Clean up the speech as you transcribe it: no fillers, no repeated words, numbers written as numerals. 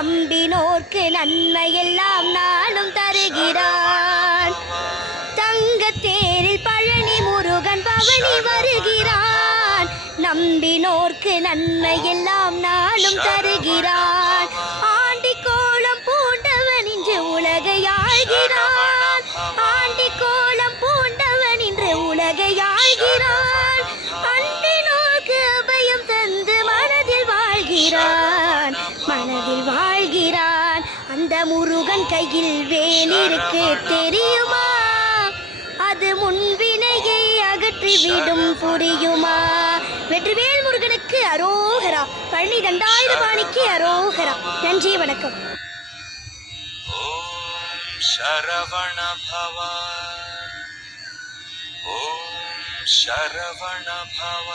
நம்பினோர்க்கு நன்மையெல்லாம் நாளும் தருகிறான். தங்கத்தேரில் பழனி முருகன் பவனி வருகிறான். நம்பினோர்க்கு நன்மையெல்லாம் நாளும் தருகிறான். ஆண்டி கோலம் பூண்டவன் இன்று உலகை ஆழ்கிறான். ஆண்டி கோலம் பூண்டவன் இன்று உலகை ஆழ்கிறான். அண்டினோர்க்கு அபயம் தந்து மனதில் வாழ்கிறான். மனதில் வாழ்கிறான். அந்த முருகன் கையில் வேல் இருக்கு தெரியுமா? அது முன்வினையை அகற்றிவிடும் புரியுமா? வெற்றிவேல் முருகனுக்கு அரோகரா. பழனி தண்டாயுதபாணிக்கு அரோகரா. நன்றி, வணக்கம். ஓம் சரவண பவ. ஓம் சரவண பவ.